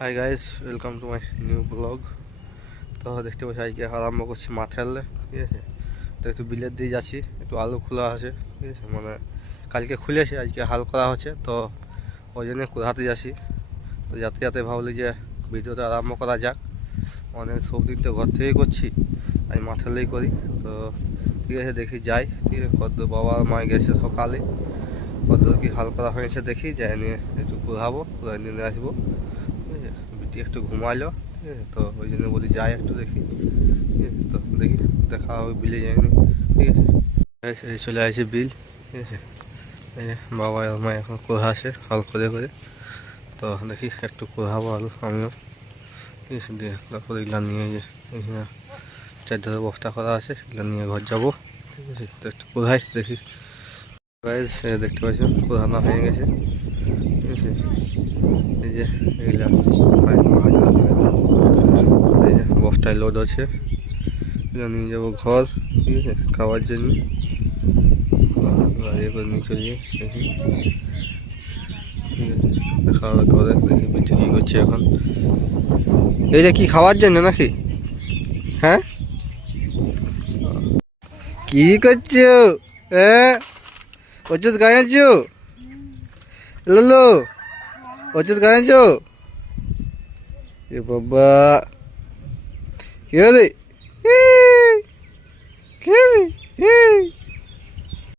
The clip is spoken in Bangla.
Hi guys, welcome to my new blog. তো দেখতে পাচ্ছি আজকে আরম্ভ করছি মাঠে আনলে, ঠিক আছে। তো একটু বিলের দিয়ে যাচ্ছি, একটু আলু খোলা আছে, ঠিক আছে। মানে কালকে খুলেছে, আজকে হাল করা হচ্ছে, তো ওই জন্য কোথাতে যাচ্ছি। তো যাতে যাতে ভাবলি যে ভিডিওটা আরম্ভ করা যাক। অনেক সব দিন তো ঘর থেকেই করছি, আজ মাঠেলেই করি। তো ঠিক আছে, দেখি যাই, ঠিক আছে। কত বাবা মা গেছে সকালে, কত কি হাল করা হয়েছে দেখি, যাই নিয়ে একটু ঘুরাবো, ঘুরাই নিয়ে আসবো, ঠিক আছে। বিটি একটু ঘুমাইলো, ঠিক আছে। তো ওই জন্য বলি যাই একটু দেখি, ঠিক আছে। তো দেখি দেখা হবে, বিলে যায়নি, ঠিক আছে। এই চলে আসছে বিল, ঠিক আছে। এই যে বাবা আর মা এখন কোথা আছে হাল করে করে। তো দেখি একটু কোথাবো আলু আমিও, ঠিক আছে। দিয়ে তারপর এগুলা নিয়ে যে এখানে চারধারে বস্তা করা আছে, এগুলো নিয়ে ঘর যাবো, ঠিক আছে। তো একটু কোথায় দেখি গাইস, দেখতে পাচ্ছ কোথানো হয়ে গেছে, ঠিক আছে। এই যে এগুলা এই যে বস্তায় লোড আছে, এগুলো নিয়ে যাবো ঘর, ঠিক আছে, খাওয়ার জন্য। গাড়ি করে নিয়ে চলে যাই, দেখি, ঠিক আছে। দেখা হবে ঘরে, দেখি পিঠে কী করছে এখন। এইটা কি খাওয়ার জন্য নাকি? হ্যাঁ, কি করছো? হ্যাঁ, ওষুধ খাইয়েছো? লো, ওষুধ খাইয়েছো? এ বাবা, কি হলে